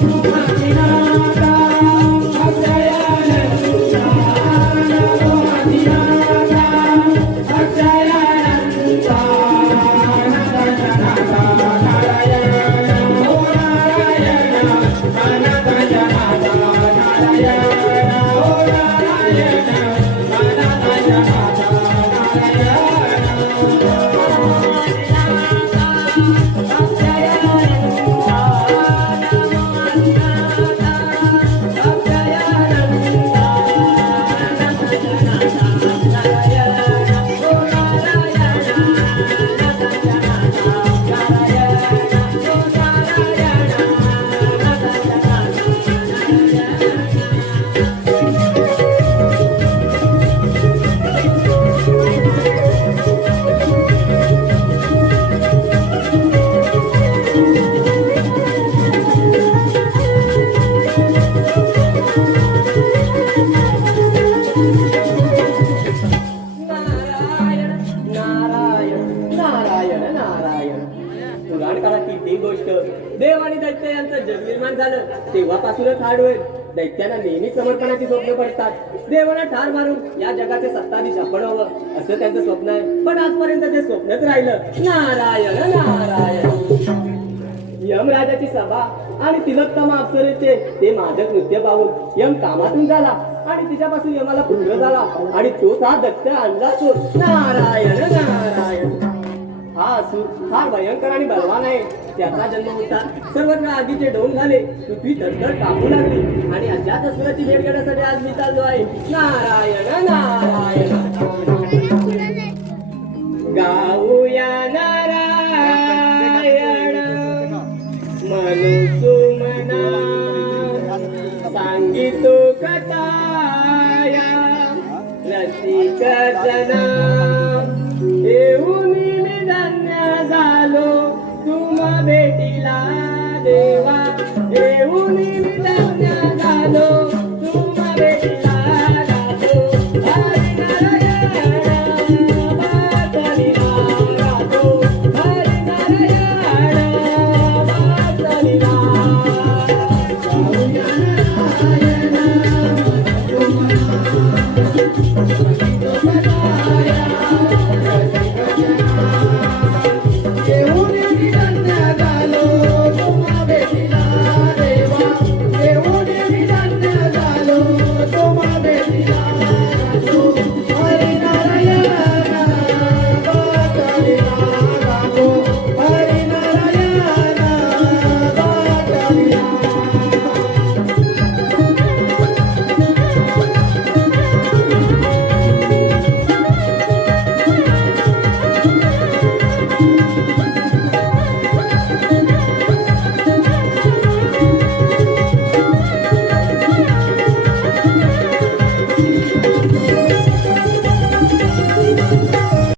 Thank you. देव आणि दैत्य यांचं जग निर्माण झालं तेव्हापासूनच हार्डवेअर दैत्यांना नेहमी समर्पणाची स्वप्न पडतात देवाला ठार मारून या जगाचे सत्ताधीश आपण हवं असं त्यांचं स्वप्न आहे पण आजपर्यंत ते स्वप्नच राहिलं नारायण नारायण. यमराजाची सभा आणि तिलोत्तमा अप्सरेचे ते मादक नृत्य पाहून यम कामातून झाला आणि तिच्यापासून यमाला पुत्र झाला आणि तोच हा दत्त आणला तो. नारायण नारायण. हा असुर फार भयंकर आणि बलवान आहे. त्याचा जन्म होता. सर्वत्र आगीचे डोंग झाले. पृथ्वी धडधड कापू लागली. आणि अशाच असुराची भेट घेण्यासाठी आज मी चाललो आहे. नारायण नारायण. गाऊया नारायण सांगितो कथाया रसिक जना येऊन मी धन्य झालो तुम भेटीला देवा. येऊन